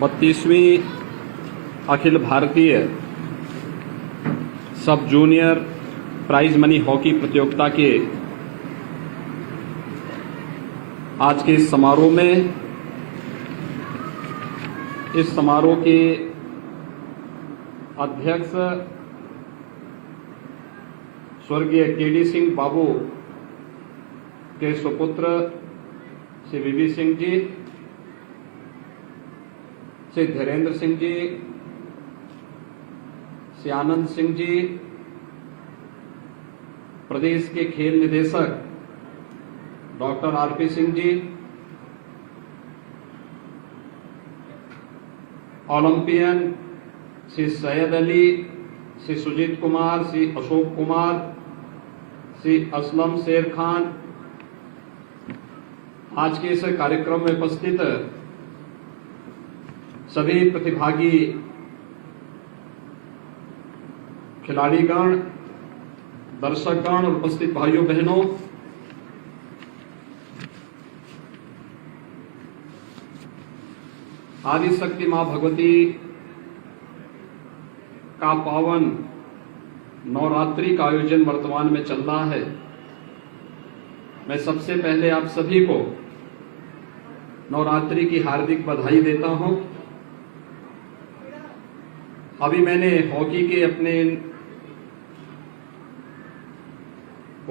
32वीं अखिल भारतीय सब junior prize money hockey प्रतियोगिता के आज के इस समारोह में इस समारोह के अध्यक्ष स्वर्गीय केडी सिंह बाबू के सुपुत्र श्री वीवी सिंह जी, श्री धीरेन्द्र सिंह जी, श्री आनंद सिंह जी, प्रदेश के खेल निदेशक doctor RP Singh ji, Olympian Shri Syed Ali, Shri Sujit Kumar, Shri Ashok Kumar, Shri Aslam Sher Khan, आज के इस कार्यक्रम में उपस्थित सभी प्रतिभागी खिलाड़ीगण, दर्शकगण और उपस्थित भाइयों बहनों, आदिशक्ति मां भगवती का पावन नवरात्रि का आयोजन वर्तमान में चल रहा है। मैं सबसे पहले आप सभी को नवरात्रि की हार्दिक बधाई देता हूं। अभी मैंने हॉकी के अपने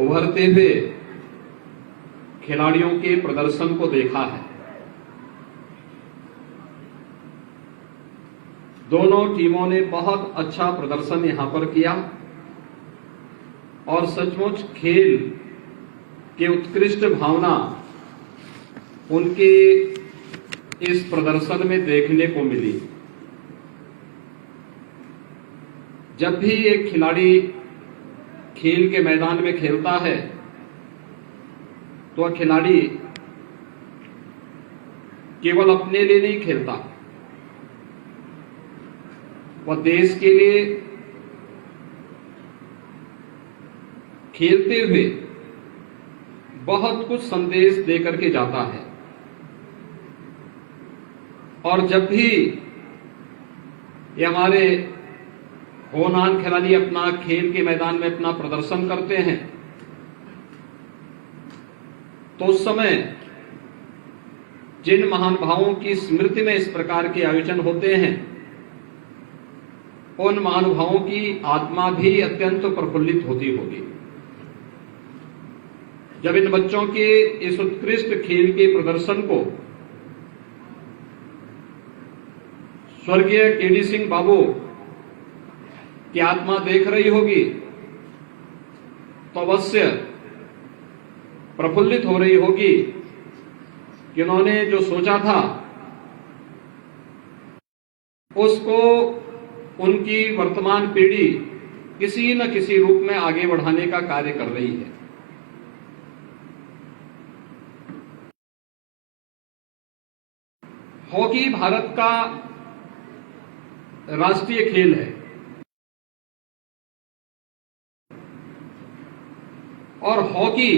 उभरते हुए खिलाड़ियों के प्रदर्शन को देखा है। दोनों टीमों ने बहुत अच्छा प्रदर्शन यहां पर किया और सचमुच खेल के उत्कृष्ट भावना उनके इस प्रदर्शन में देखने को मिली। जब भी एक खिलाड़ी खेल के मैदान में खेलता है तो वह खिलाड़ी केवल अपने लिए नहीं खेलता, वह देश के लिए खेलते हुए बहुत कुछ संदेश देकर के जाता है। और जब भी ये हमारे होनहार खिलाड़ी अपना खेल के मैदान में अपना प्रदर्शन करते हैं तो उस समय जिन महानुभावों की स्मृति में इस प्रकार के आयोजन होते हैं उन महानुभावों की आत्मा भी अत्यंत प्रफुल्लित होती होगी जब इन बच्चों के इस उत्कृष्ट खेल के प्रदर्शन को स्वर्गीय केडी सिंह बाबू की आत्मा देख रही होगी तो अवश्य प्रफुल्लित हो रही होगी कि उन्होंने जो सोचा था उसको उनकी वर्तमान पीढ़ी किसी न किसी रूप में आगे बढ़ाने का कार्य कर रही है। हॉकी भारत का राष्ट्रीय खेल है और हॉकी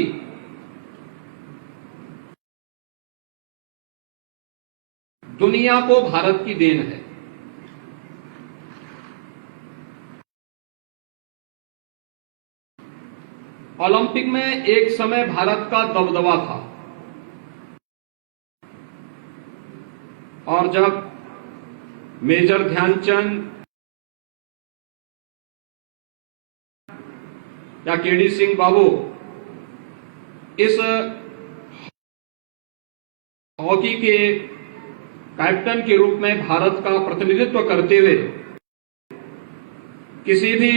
दुनिया को भारत की देन है। ओलंपिक में एक समय भारत का दबदबा था और जब मेजर ध्यानचंद या केडी सिंह बाबू इस हॉकी के कैप्टन के रूप में भारत का प्रतिनिधित्व करते हुए किसी भी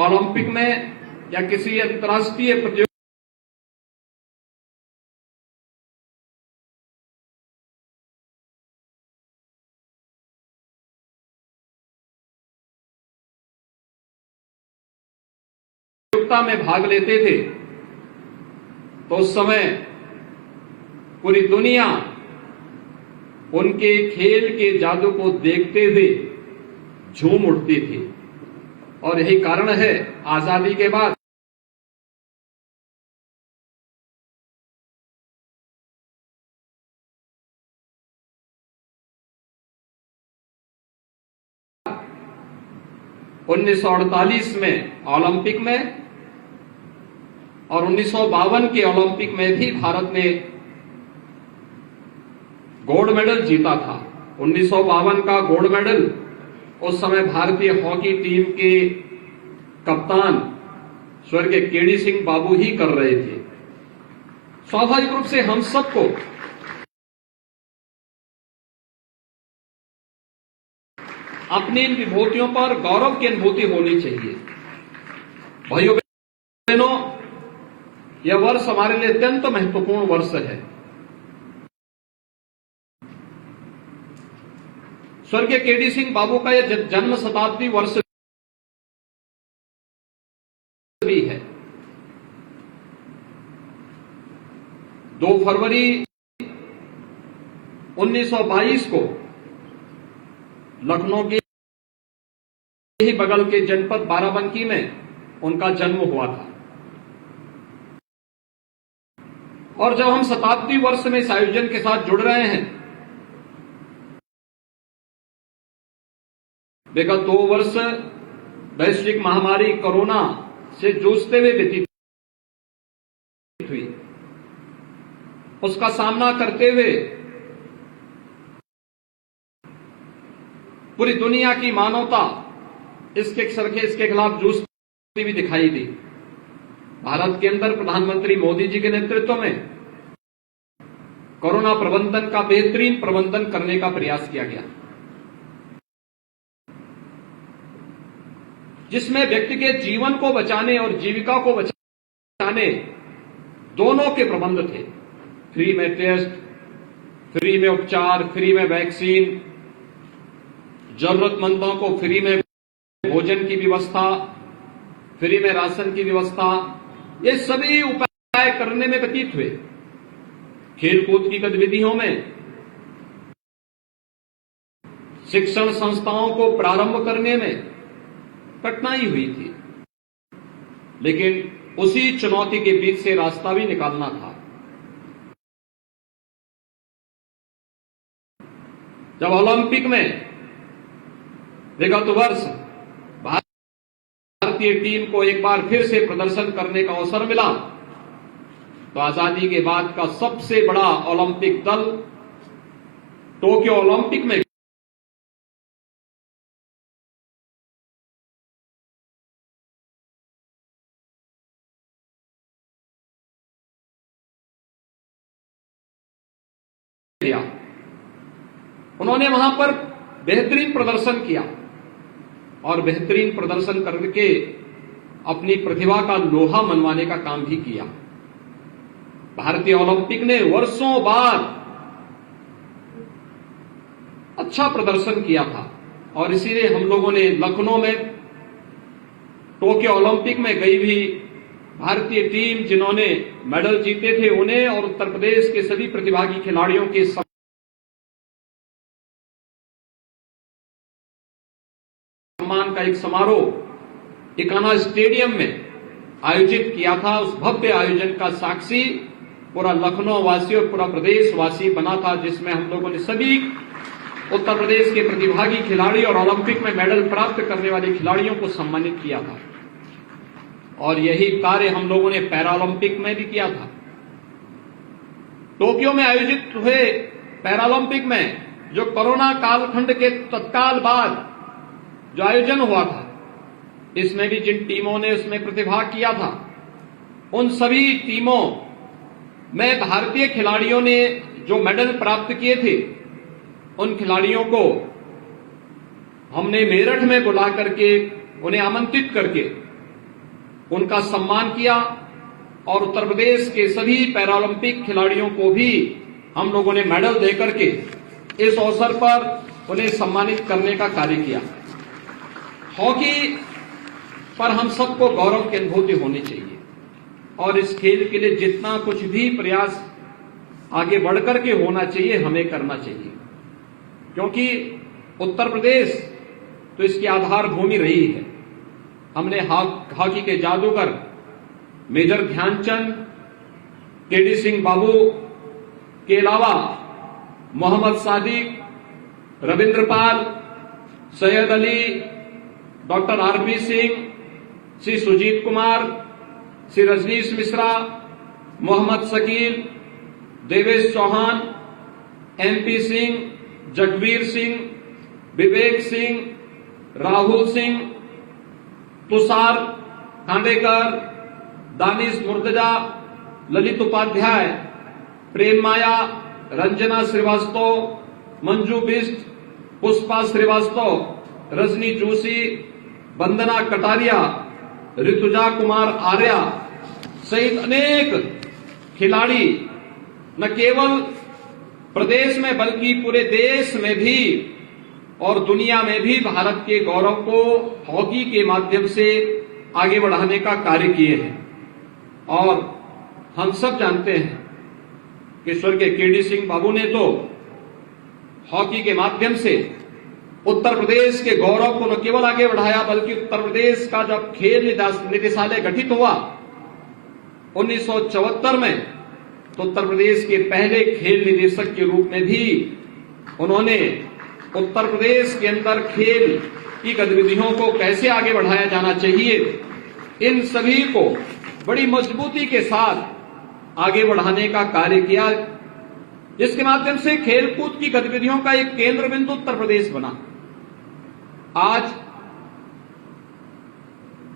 ओलंपिक में या किसी अंतर्राष्ट्रीय प्रतियोगिता में भाग लेते थे तो उस समय पूरी दुनिया उनके खेल के जादू को देखते हुए झूम उठती थी और यही कारण है आजादी के बाद 1948 में ओलंपिक में और 1952 के ओलंपिक में भी भारत ने गोल्ड मेडल जीता था। 1952 का गोल्ड मेडल उस समय भारतीय हॉकी टीम के कप्तान स्वर्गीय केडी सिंह बाबू ही कर रहे थे। स्वाभाविक रूप से हम सबको अपनी इन विभूतियों पर गौरव की अनुभूति होनी चाहिए। भाइयों बहनों, यह वर्ष हमारे लिए अत्यंत महत्वपूर्ण वर्ष है। स्वर्गीय केडी सिंह बाबू का यह जन्म शताब्दी वर्ष भी है। 2 फरवरी 1922 को लखनऊ के ही बगल के जनपद बाराबंकी में उनका जन्म हुआ था। और जब हम शताब्दी वर्ष में इस आयोजन के साथ जुड़ रहे हैं, विगत 2 वर्ष वैश्विक महामारी कोरोना से जूझते हुए व्यतीत हुई। उसका सामना करते हुए पूरी दुनिया की मानवता इसके खिलाफ जूझती भी दिखाई दी। भारत के अंदर प्रधानमंत्री मोदी जी के नेतृत्व में कोरोना प्रबंधन का बेहतरीन प्रबंधन करने का प्रयास किया गया, जिसमें व्यक्ति के जीवन को बचाने और जीविका को बचाने दोनों के प्रबंध थे। फ्री में टेस्ट, फ्री में उपचार, फ्री में वैक्सीन, जरूरतमंदों को फ्री में भोजन की व्यवस्था, फ्री में राशन की व्यवस्था, ये सभी उपाय करने में व्यतीत हुए। खेलकूद की गतिविधियों में, शिक्षण संस्थाओं को प्रारंभ करने में कठिनाई हुई थी, लेकिन उसी चुनौती के बीच से रास्ता भी निकालना था। जब ओलंपिक में विगत वर्ष भारतीय टीम को एक बार फिर से प्रदर्शन करने का अवसर मिला, तो आजादी के बाद का सबसे बड़ा ओलंपिक दल टोक्यो ओलंपिक में गया। उन्होंने वहां पर बेहतरीन प्रदर्शन किया और बेहतरीन प्रदर्शन करके अपनी प्रतिभा का लोहा मनवाने का काम भी किया। भारतीय ओलंपिक ने वर्षों बाद अच्छा प्रदर्शन किया था और इसीलिए हम लोगों ने लखनऊ में टोक्यो ओलंपिक में गई भी भारतीय टीम जिन्होंने मेडल जीते थे, उन्हें और उत्तर प्रदेश के सभी प्रतिभागी खिलाड़ियों के सम्मान का एक समारोह इकाना स्टेडियम में आयोजित किया था। उस भव्य आयोजन का साक्षी पूरा लखनऊ वासी और पूरा प्रदेशवासी बना था, जिसमें हम लोगों ने सभी उत्तर प्रदेश के प्रतिभागी खिलाड़ी और ओलंपिक में मेडल प्राप्त करने वाले खिलाड़ियों को सम्मानित किया था। और यही कार्य हम लोगों ने पैरालंपिक में भी किया था। टोक्यो में आयोजित हुए पैरालंपिक में जो कोरोना कालखंड के तत्काल बाद जो आयोजन हुआ था, इसमें भी जिन टीमों ने उसमें प्रतिभाग किया था, उन सभी टीमों में भारतीय खिलाड़ियों ने जो मेडल प्राप्त किए थे, उन खिलाड़ियों को हमने मेरठ में बुला करके उन्हें आमंत्रित करके उनका सम्मान किया और उत्तर प्रदेश के सभी पैरालंपिक खिलाड़ियों को भी हम लोगों ने मेडल देकर के इस अवसर पर उन्हें सम्मानित करने का कार्य किया। हॉकी पर हम सबको गौरव की अनुभूति होनी चाहिए और इस खेल के लिए जितना कुछ भी प्रयास आगे बढ़कर के होना चाहिए, हमें करना चाहिए, क्योंकि उत्तर प्रदेश तो इसकी आधार भूमि रही है। हमने हॉकी के जादूगर मेजर ध्यानचंद, केडी सिंह बाबू के अलावा Mohammed Sadiq, Ravindra Pal, Syed Ali, doctor RP Singh, Shri Sujit Kumar, Shri Rajneesh Mishra, Mohammed Shakeel, Devesh Chauhan, MP Singh, Jagbir Singh, Vivek Singh, Rahul Singh, Tushar Khandekar, Danish Murtaza, Lalit Upadhyay, Prem Maya, Ranjana Srivastava, Manju Bisht, Pushpa Srivastava, Rajni Joshi, Vandana Kataria, Rituja Kumar Arya सहित अनेक खिलाड़ी न केवल प्रदेश में बल्कि पूरे देश में भी और दुनिया में भी भारत के गौरव को हॉकी के माध्यम से आगे बढ़ाने का कार्य किए हैं। और हम सब जानते हैं कि स्वर्गीय केडी सिंह बाबू ने तो हॉकी के माध्यम से उत्तर प्रदेश के गौरव को न केवल आगे बढ़ाया बल्कि उत्तर प्रदेश का जब खेल निदेशालय गठित हुआ 1974 में, तो उत्तर प्रदेश के पहले खेल निदेशक के रूप में भी उन्होंने उत्तर प्रदेश के अंदर खेल की गतिविधियों को कैसे आगे बढ़ाया जाना चाहिए, इन सभी को बड़ी मजबूती के साथ आगे बढ़ाने का कार्य किया, जिसके माध्यम से खेलकूद की गतिविधियों का एक केंद्र बिंदु उत्तर प्रदेश बना। आज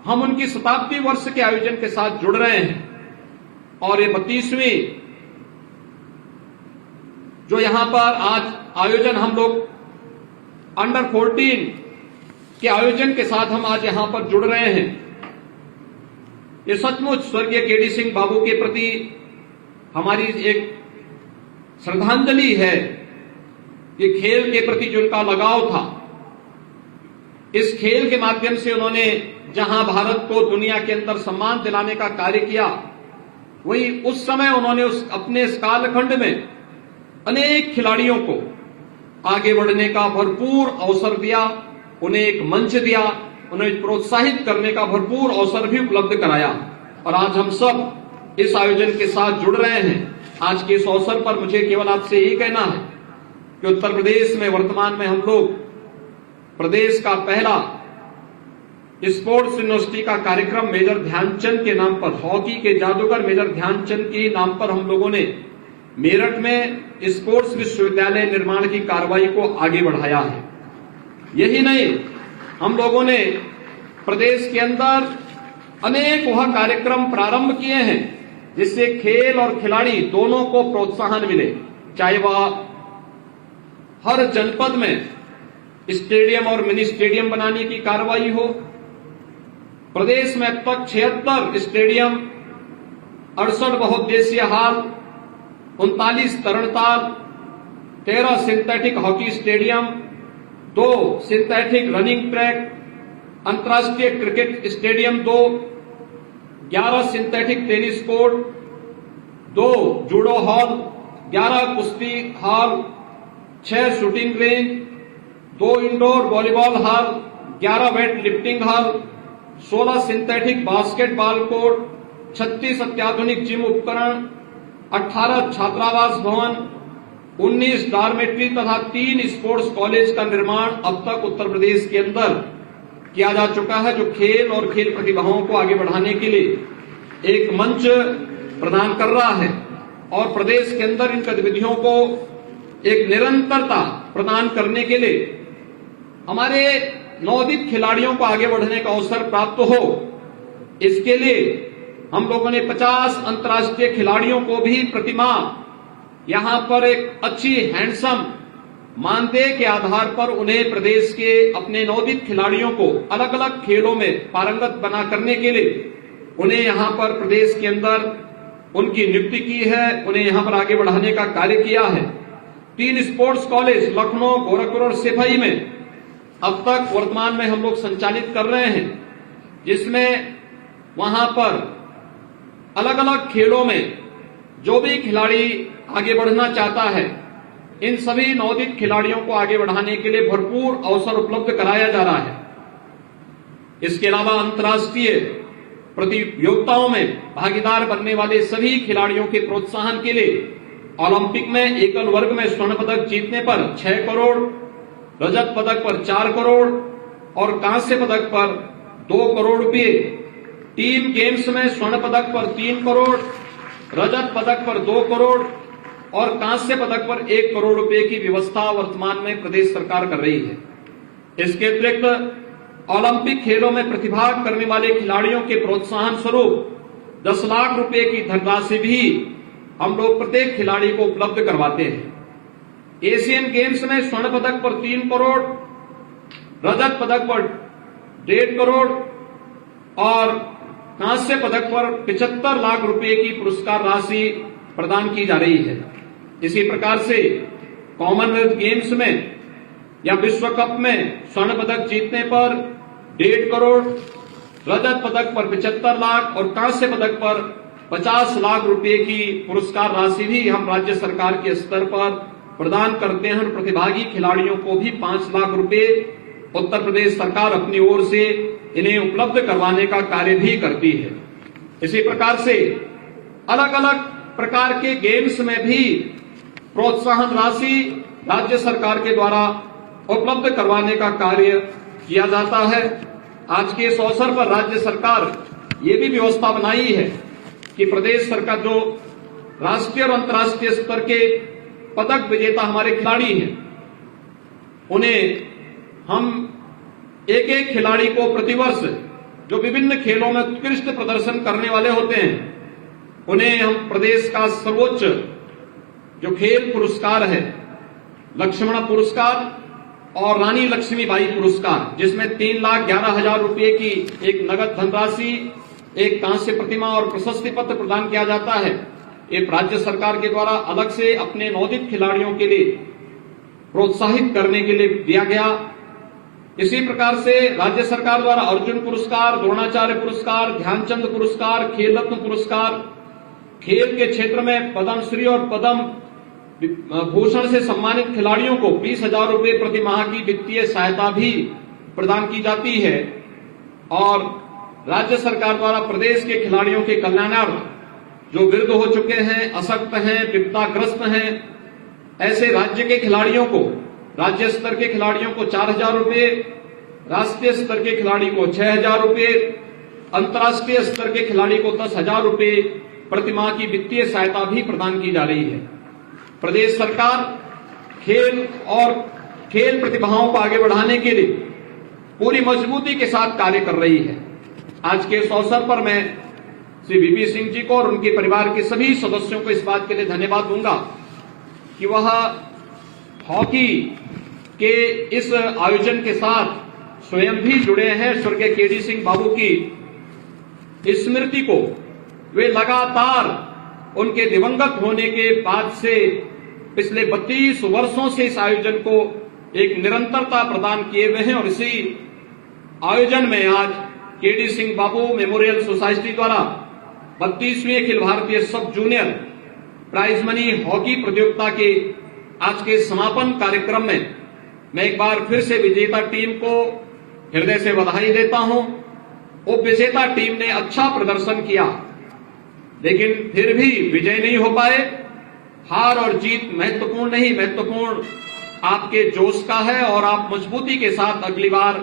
हम उनकी शताब्दी वर्ष के आयोजन के साथ जुड़ रहे हैं और ये 32वीं जो यहां पर आज आयोजन हम लोग अंडर 14 के आयोजन के साथ हम आज यहां पर जुड़ रहे हैं, ये सचमुच स्वर्गीय केडी सिंह बाबू के प्रति हमारी एक श्रद्धांजलि है कि खेल के प्रति जो उनका लगाव था, इस खेल के माध्यम से उन्होंने जहां भारत को दुनिया के अंदर सम्मान दिलाने का कार्य किया, वहीं उस समय उन्होंने अपने इस कालखंड में अनेक खिलाड़ियों को आगे बढ़ने का भरपूर अवसर दिया, उन्हें एक मंच दिया, उन्हें प्रोत्साहित करने का भरपूर अवसर भी उपलब्ध कराया। और आज हम सब इस आयोजन के साथ जुड़ रहे हैं। आज के इस अवसर पर मुझे केवल आपसे यही कहना है कि उत्तर प्रदेश में वर्तमान में हम लोग प्रदेश का पहला स्पोर्ट्स यूनिवर्सिटी का कार्यक्रम मेजर ध्यानचंद के नाम पर, हॉकी के जादूगर मेजर ध्यानचंद के नाम पर हम लोगों ने मेरठ में स्पोर्ट्स विश्वविद्यालय निर्माण की कार्रवाई को आगे बढ़ाया है। यही नहीं, हम लोगों ने प्रदेश के अंदर अनेक वह कार्यक्रम प्रारंभ किए हैं जिससे खेल और खिलाड़ी दोनों को प्रोत्साहन मिले, चाहे वह हर जनपद में स्टेडियम और मिनी स्टेडियम बनाने की कार्रवाई हो। प्रदेश में अब तक 76 स्टेडियम, 68 बहुउद्देशीय हॉल, 39 तरणताल, 13 synthetic hockey stadium, 2 synthetic running track, अंतर्राष्ट्रीय cricket stadium 2, 11 synthetic tennis court, 2 judo hall, 11 कुश्ती hall, 6 shooting range, 2 indoor volleyball hall, 11 weight lifting hall, 16 synthetic basketball court, 36 अत्याधुनिक जिम उपकरण, 18 छात्रावास भवन, 19 डॉर्मेट्री तथा 3 स्पोर्ट्स कॉलेज का निर्माण अब तक उत्तर प्रदेश के अंदर किया जा चुका है, जो खेल और खेल प्रतिभाओं को आगे बढ़ाने के लिए एक मंच प्रदान कर रहा है और प्रदेश के अंदर इन गतिविधियों को एक निरंतरता प्रदान करने के लिए हमारे नवोदित खिलाड़ियों को आगे बढ़ने का अवसर प्राप्त हो। इसके लिए हम लोगों ने 50 अंतर्राष्ट्रीय खिलाड़ियों को भी प्रतिमाह यहां पर एक अच्छी हैंडसम मानदेय के आधार पर उन्हें प्रदेश के अपने नवोदित खिलाड़ियों को अलग अलग खेलों में पारंगत बना करने के लिए उन्हें यहां पर प्रदेश के अंदर उनकी नियुक्ति की है, उन्हें यहां पर आगे बढ़ाने का कार्य किया है। 3 स्पोर्ट्स कॉलेज लखनऊ, गोरखपुर और सिपाही में अब तक वर्तमान में हम लोग संचालित कर रहे हैं, जिसमें वहां पर अलग अलग खेलों में जो भी खिलाड़ी आगे बढ़ना चाहता है, इन सभी नवोदित खिलाड़ियों को आगे बढ़ाने के लिए भरपूर अवसर उपलब्ध कराया जा रहा है। इसके अलावा अंतर्राष्ट्रीय प्रतियोगिताओं में भागीदार बनने वाले सभी खिलाड़ियों के प्रोत्साहन के लिए ओलंपिक में एकल वर्ग में स्वर्ण पदक जीतने पर 6 करोड़, रजत पदक पर 4 करोड़ और कांस्य पदक पर 2 करोड़ रुपए, टीम गेम्स में स्वर्ण पदक पर 3 करोड़, रजत पदक पर 2 करोड़ और कांस्य पदक पर 1 करोड़ रुपए की व्यवस्था वर्तमान में प्रदेश सरकार कर रही है। इसके अतिरिक्त ओलंपिक खेलों में प्रतिभाग करने वाले खिलाड़ियों के प्रोत्साहन स्वरूप 10 लाख रुपए की धनराशि भी हम लोग प्रत्येक खिलाड़ी को उपलब्ध करवाते हैं। एशियन गेम्स में स्वर्ण पदक पर 3 करोड़, रजत पदक पर 1.5 करोड़ और कांस्य पदक पर 75 लाख रुपए की पुरस्कार राशि प्रदान की जा रही है। इसी प्रकार से कॉमनवेल्थ गेम्स में या विश्व कप में स्वर्ण पदक जीतने पर 1.5 करोड़, रजत पदक पर 75 लाख और कांस्य पदक पर 50 लाख रुपए की पुरस्कार राशि भी हम राज्य सरकार के स्तर पर प्रदान करते हैं और प्रतिभागी खिलाड़ियों को भी 5 लाख रुपए उत्तर प्रदेश सरकार अपनी ओर से इन्हें उपलब्ध करवाने का कार्य भी करती है। इसी प्रकार से अलग अलग प्रकार के गेम्स में भी प्रोत्साहन राशि राज्य सरकार के द्वारा उपलब्ध करवाने का कार्य किया जाता है। आज के इस अवसर पर राज्य सरकार ये भी व्यवस्था बनाई है कि प्रदेश सरकार जो राष्ट्रीय और अंतर्राष्ट्रीय स्तर के पदक विजेता हमारे खिलाड़ी हैं, उन्हें हम एक एक खिलाड़ी को प्रतिवर्ष जो विभिन्न खेलों में उत्कृष्ट प्रदर्शन करने वाले होते हैं, उन्हें हम प्रदेश का सर्वोच्च जो खेल पुरस्कार है, लक्ष्मण पुरस्कार और रानी लक्ष्मीबाई पुरस्कार, जिसमें 3,11,000 रुपए की एक नगद धनराशि, एक कांस्य प्रतिमा और प्रशस्ति पत्र प्रदान किया जाता है। ये राज्य सरकार के द्वारा अलग से अपने नवोदित खिलाड़ियों के लिए प्रोत्साहित करने के लिए दिया गया। इसी प्रकार से राज्य सरकार द्वारा अर्जुन पुरस्कार, द्रोणाचार्य पुरस्कार, ध्यानचंद पुरस्कार, खेल रत्न पुरस्कार, खेल के क्षेत्र में पद्मश्री और पद्म भूषण से सम्मानित खिलाड़ियों को 20,000 रुपए प्रति माह की वित्तीय सहायता भी प्रदान की जाती है। और राज्य सरकार द्वारा प्रदेश के खिलाड़ियों के कल्याणार्थ जो वृद्ध हो चुके हैं, अशक्त हैं, विपदाग्रस्त हैं, ऐसे राज्य के खिलाड़ियों को, राज्य स्तर के खिलाड़ियों को 4,000 रुपए, राष्ट्रीय स्तर के खिलाड़ी को 6,000 रुपए, अंतर्राष्ट्रीय स्तर के खिलाड़ी को 10,000 रुपए प्रतिमाह की वित्तीय सहायता भी प्रदान की जा रही है। प्रदेश सरकार खेल और खेल प्रतिभाओं को आगे बढ़ाने के लिए पूरी मजबूती के साथ कार्य कर रही है। आज के इस अवसर पर मैं श्री वीपी सिंह जी को और उनके परिवार के सभी सदस्यों को इस बात के लिए धन्यवाद दूंगा कि वह हॉकी के इस आयोजन के साथ स्वयं भी जुड़े हैं। स्वर्गीय केडी सिंह बाबू की स्मृति को वे लगातार उनके दिवंगत होने के बाद से पिछले 32 वर्षों से इस आयोजन को एक निरंतरता प्रदान किए हुए हैं और इसी आयोजन में आज केडी सिंह बाबू मेमोरियल सोसाइटी द्वारा 32वीं अखिल भारतीय सब जूनियर प्राइज मनी हॉकी प्रतियोगिता के आज के समापन कार्यक्रम में मैं एक बार फिर से विजेता टीम को हृदय से बधाई देता हूं। वो विजेता टीम ने अच्छा प्रदर्शन किया, लेकिन फिर भी विजय नहीं हो पाए। हार और जीत महत्वपूर्ण नहीं, महत्वपूर्ण आपके जोश का है और आप मजबूती के साथ अगली बार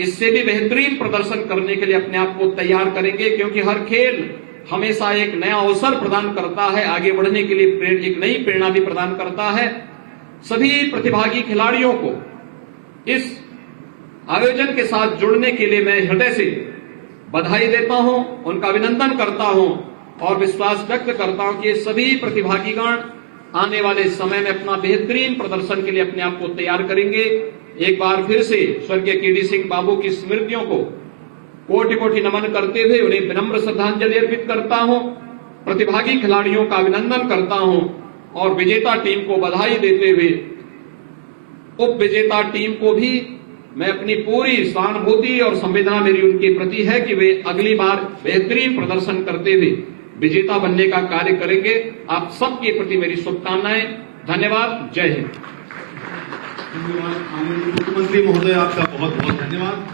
इससे भी बेहतरीन प्रदर्शन करने के लिए अपने आप को तैयार करेंगे, क्योंकि हर खेल हमेशा एक नया अवसर प्रदान करता है, आगे बढ़ने के लिए एक नई प्रेरणा भी प्रदान करता है। सभी प्रतिभागी खिलाड़ियों को इस आयोजन के साथ जुड़ने के लिए मैं हृदय से बधाई देता हूं, उनका अभिनंदन करता हूं और विश्वास व्यक्त करता हूं कि ये सभी प्रतिभागीगण आने वाले समय में अपना बेहतरीन प्रदर्शन के लिए अपने आप को तैयार करेंगे। एक बार फिर से स्वर्गीय केडी सिंह बाबू की स्मृतियों को कोटि कोटि नमन करते हुए उन्हें विनम्र श्रद्धांजलि अर्पित करता हूं, प्रतिभागी खिलाड़ियों का अभिनंदन करता हूं और विजेता टीम को बधाई देते हुए उप विजेता टीम को भी मैं अपनी पूरी सहानुभूति और संवेदना मेरी उनके प्रति है कि वे अगली बार बेहतरीन प्रदर्शन करते हुए विजेता बनने का कार्य करेंगे। आप सबके प्रति मेरी शुभकामनाएं। धन्यवाद। जय हिंद। मुख्यमंत्री महोदय, आपका बहुत बहुत धन्यवाद।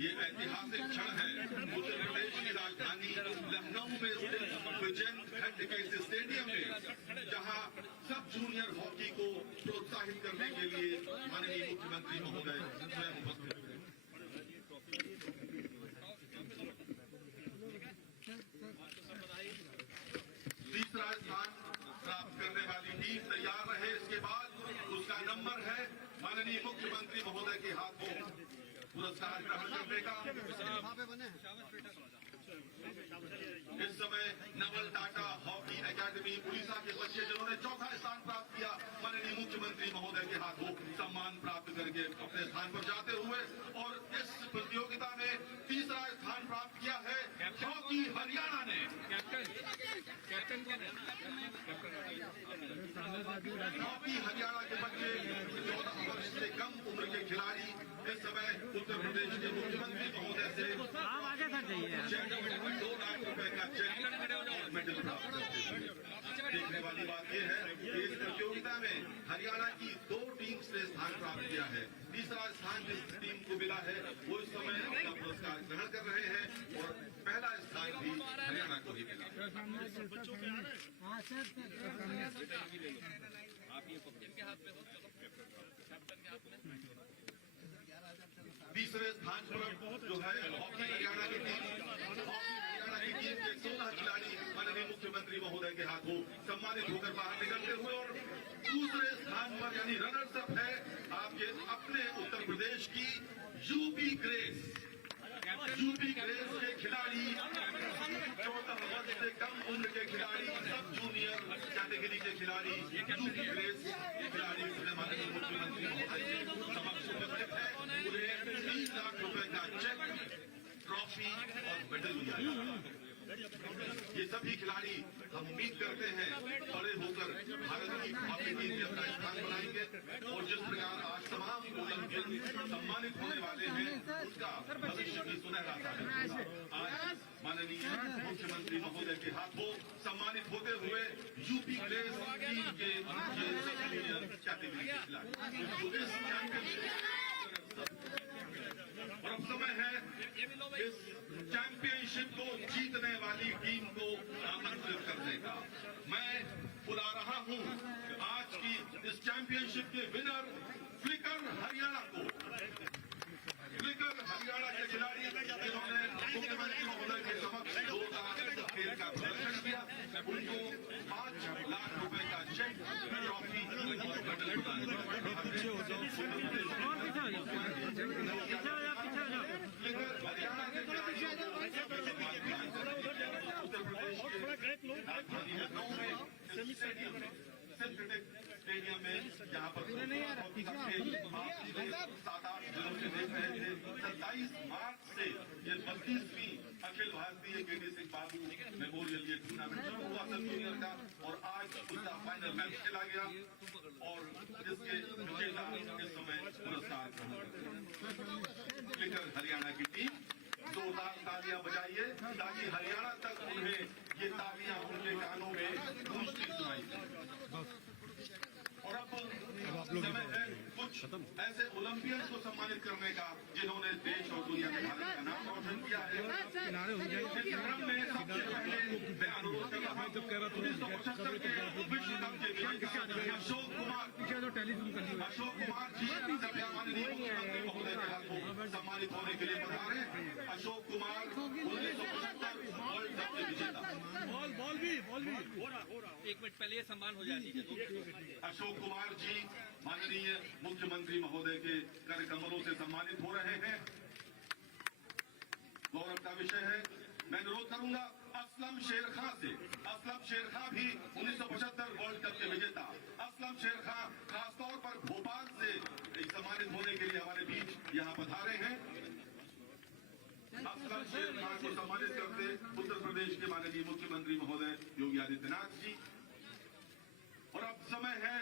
ये ऐतिहासिक क्षण है। उत्तर प्रदेश की राजधानी लखनऊ में स्थित विजय खंड के इस स्टेडियम में, जहां सब जूनियर हॉकी को प्रोत्साहित करने के लिए माननीय मुख्यमंत्री महोदय स्वयं उपस्थित थे। तीसरा स्थान प्राप्त करने वाली टीम तैयार रहे। इसके बाद उसका नंबर है माननीय मुख्यमंत्री महोदय के हाथों पुरस्कार ग्रहण करने का। इस समय नवल टाटा हॉकी एकेडमी उड़ीसा के बच्चे जिन्होंने चौथा स्थान प्राप्त किया, माननीय मुख्यमंत्री महोदय के हाथों सम्मान प्राप्त करके अपने स्थान पर जाते हुए, और इस प्रतियोगिता में तीसरा स्थान प्राप्त किया है हॉकी हरियाणा ने। हॉकी हरियाणा के बच्चे 14 वर्ष से कम उम्र के खिलाड़ी इस समय उत्तर प्रदेश के मुख्यमंत्री महोदय से चेक 2 लाख रुपए का चेक और मेडल प्राप्त करते हैं। देखने वाली बात यह है कि इस प्रतियोगिता में हरियाणा की 2 टीम्स ने स्थान प्राप्त किया है। तीसरा स्थान जिस टीम को मिला है वो इस समय अपना पुरस्कार ग्रहण कर रहे हैं, और पहला स्थान भी हरियाणा को ही मिला। तीसरे स्थान पर जो है हॉकी हरियाणा की टीम के 16 खिलाड़ी माननीय मुख्यमंत्री महोदय के हाथों सम्मानित होकर बाहर निकलते हुए, और दूसरे स्थान पर यानी रनर्स अप है आपके अपने उत्तर प्रदेश की यूपी ग्रेस के खिलाड़ी, 14 वर्ष से कम उम्र के खिलाड़ी, सब जूनियर कैटेगरी के खिलाड़ी, यूपी ग्रेस के खिलाड़ी माननीय मुख्यमंत्री महोदय के समक्ष उपस्थित है। उन्हें 3 लाख रुपए का चेक, ट्रॉफी और मेडल दिया। ये सभी खिलाड़ी हम उम्मीद करते हैं बड़े होकर भारत की हॉकी टीम में अपना स्थान बनाएंगे, और जिस प्रकार आज तमाम ओलंपियन सम्मानित होने वाले हैं उसका भविष्य भी सुनहरा साबित होगा। आज माननीय मुख्यमंत्री महोदय के हाथों सम्मानित होते हुए यूपी ग्रेस टीम के कैटेगरी के खिलाड़ी। और अब समय है इस चैंपियनशिप को जीतने वाली टीम को आमंत्रित करने का। मैं बुला रहा हूं आज की इस चैंपियनशिप के विनर फ्लिकर हरियाणा को। फ्लिकर हरियाणा के खिलाड़ी जिन्होंने मुख्यमंत्री महोदय के समक्ष 2 लाख खेल का प्रदर्शन किया, उनको 5 लाख रुपए का चेक, ट्रॉफी और मेडल हरियाणा के खिलाड़ियों उत्तर प्रदेश के राजधानी लखनऊ में स्टेडियम में जहां पर 7-8 जिलों से देख रहे थे। 27 मार्च से ये 32वीं अखिल भारतीय केडी सिंह बाबू मेमोरियल ये टूर्नामेंट शुरू हुआ सब जूनियर का, और आज उसका फाइनल मैच खेला गया, और इसके विजेता इस समय पुरस्कार फ्लिकर हरियाणा की टीम। 2 तालियां बजाइए ताकि हरियाणा तक उन्हें ये तालियां उनके कानों में गूंजती सुनाई दें। और अब समय है कुछ ऐसे ओलंपियंस को सम्मानित करने का जिन्होंने देश और दुनिया में भारत का नाम रोशन किया है। इस क्रम में सबसे पहले मैं अनुरोध कर रहा हूं 1975 के विश्व कप के विजेता अशोक कुमार जी माननीय मुख्यमंत्री महोदय के हाथों सम्मानित होने के लिए पधारे। अशोक कुमार 1975 वर्ल्ड कप के विजेता। बॉल भी एक मिनट पहले ये सम्मान हो जाए। अशोक कुमार जी माननीय मुख्यमंत्री महोदय के कर कमलों से सम्मानित हो रहे हैं। गौरव का विषय है। मैं अनुरोध करूंगा असलम शेर खां से। असलम शेर खां भी 1975 वर्ल्ड कप के विजेता। असलम शेर खां खासतौर पर भोपाल से सम्मानित होने के लिए हमारे बीच यहाँ पधारे हैं। असलम शेर खां को सम्मानित करते उत्तर प्रदेश के माननीय मुख्यमंत्री महोदय योगी आदित्यनाथ जी। और अब समय है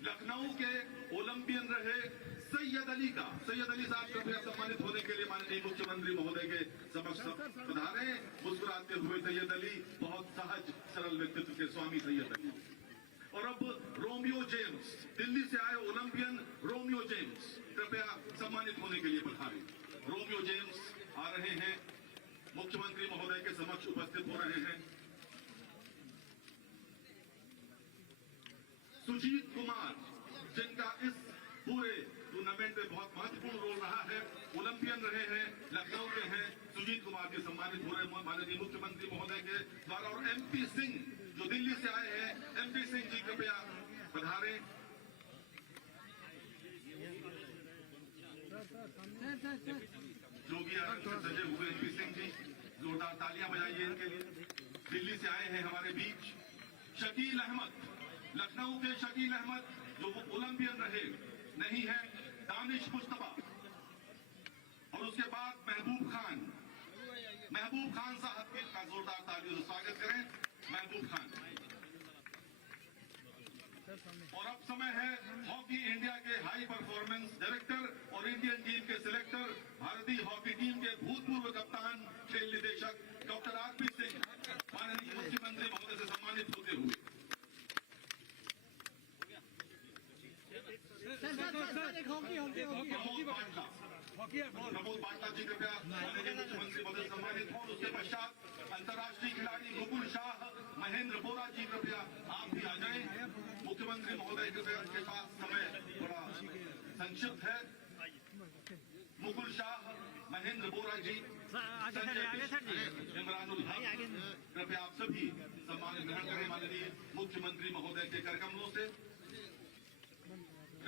लखनऊ के ओलंपियन रहे सैयद अली का। सैयद अली साहब कृपया सम्मानित होने के लिए माननीय मुख्यमंत्री महोदय के समक्ष पधारे। मुस्कुराते हुए सैयद अली, बहुत सहज सरल व्यक्तित्व के स्वामी सैयद अली। और अब रोमियो जेम्स, दिल्ली से आए ओलंपियन रोमियो जेम्स कृपया सम्मानित होने के लिए पधारे। रोमियो जेम्स आ रहे हैं, मुख्यमंत्री महोदय के समक्ष उपस्थित हो रहे हैं। सुजीत कुमार, जिनका इस पूरे टूर्नामेंट में बहुत महत्वपूर्ण रोल रहा है, ओलंपियन रहे हैं, लखनऊ के हैं, सुजीत कुमार जी सम्मानित हो रहे हैं माननीय मुख्यमंत्री महोदय के द्वारा। और एमपी सिंह जो दिल्ली से आए हैं, एमपी सिंह जी कृपया पधारें। जोगी आनंद से सजे हुए एमपी सिंह जी, जोरदार तालियां बजाइए इनके लिए। दिल्ली से आए हैं हमारे बीच शकील अहमद, लखनऊ के शकील अहमद जो वो ओलंपियन रहे नहीं है, दानिश मुस्तफा, और उसके बाद महबूब खान साहब का जोरदार तालियों से स्वागत करें। महबूब खान। और अब समय है हॉकी इंडिया के हाई परफॉर्मेंस डायरेक्टर और इंडियन टीम के सिलेक्टर, भारतीय हॉकी टीम के भूतपूर्व कप्तान, खेल निदेशक डॉक्टर आरपी सिंह माननीय मुख्यमंत्री महोदय से सम्मानित होते हुए। प्रमोद बाटला जी कृपया माननीय मुख्यमंत्री महोदय सम्मानित हो। उसके पश्चात अंतर्राष्ट्रीय खिलाड़ी मुकुल शाह, महेंद्र बोरा जी कृपया आप भी आ जाएं। मुख्यमंत्री महोदय के पास समय बड़ा संक्षिप्त है। मुकुल शाह, महेंद्र बोरा जी, इमरानुल हक, कृपया आप सभी सम्मान ग्रहण करें माननीय मुख्यमंत्री महोदय के करकमलों से।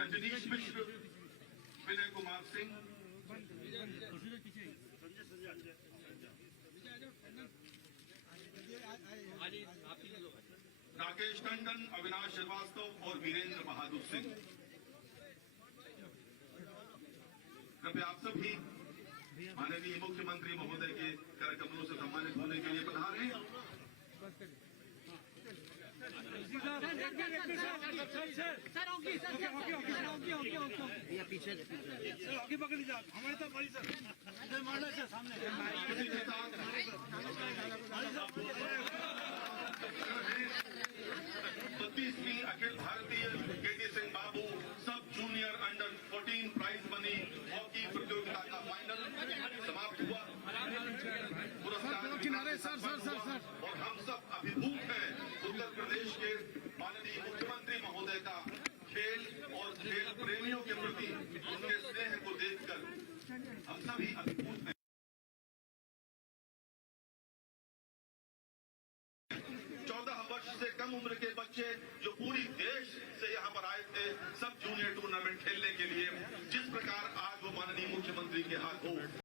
रजनीश मिश्र, विनय कुमार सिंह, राकेश टंडन, अविनाश श्रीवास्तव और वीरेंद्र बहादुर सिंह, कृपया आप सभी माननीय मुख्यमंत्री महोदय के करकमलों से सम्मानित होने के लिए पधारें। पीछे हमारे तो बड़ी सर